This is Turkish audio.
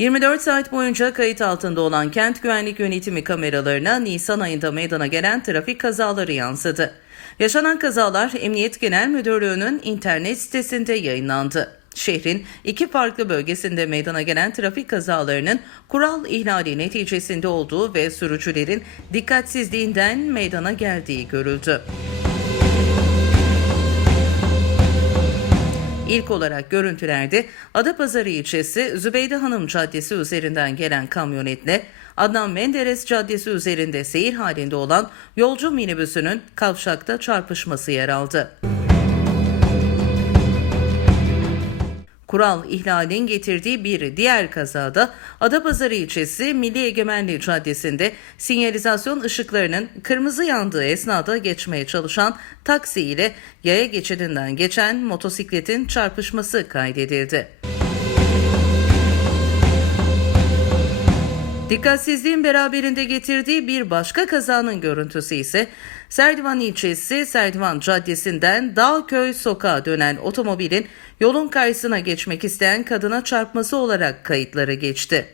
24 saat boyunca kayıt altında olan kent güvenlik yönetimi kameralarına Nisan ayında meydana gelen trafik kazaları yansıdı. Yaşanan kazalar Emniyet Genel Müdürlüğü'nün internet sitesinde yayınlandı. Şehrin iki farklı bölgesinde meydana gelen trafik kazalarının kural ihlali neticesinde olduğu ve sürücülerin dikkatsizliğinden meydana geldiği görüldü. İlk olarak görüntülerde Adapazarı ilçesi Zübeyde Hanım Caddesi üzerinden gelen kamyonetle Adnan Menderes Caddesi üzerinde seyir halinde olan yolcu minibüsünün kavşakta çarpışması yer aldı. Kural ihlalin getirdiği bir diğer kazada Adapazarı ilçesi Milli Egemenliği Caddesi'nde sinyalizasyon ışıklarının kırmızı yandığı esnada geçmeye çalışan taksi ile yaya geçidinden geçen motosikletin çarpışması kaydedildi. Dikkatsizliğin beraberinde getirdiği bir başka kazanın görüntüsü ise Serdivan ilçesi Serdivan Caddesi'nden Dağköy sokağa dönen otomobilin yolun karşısına geçmek isteyen kadına çarpması olarak kayıtlara geçti.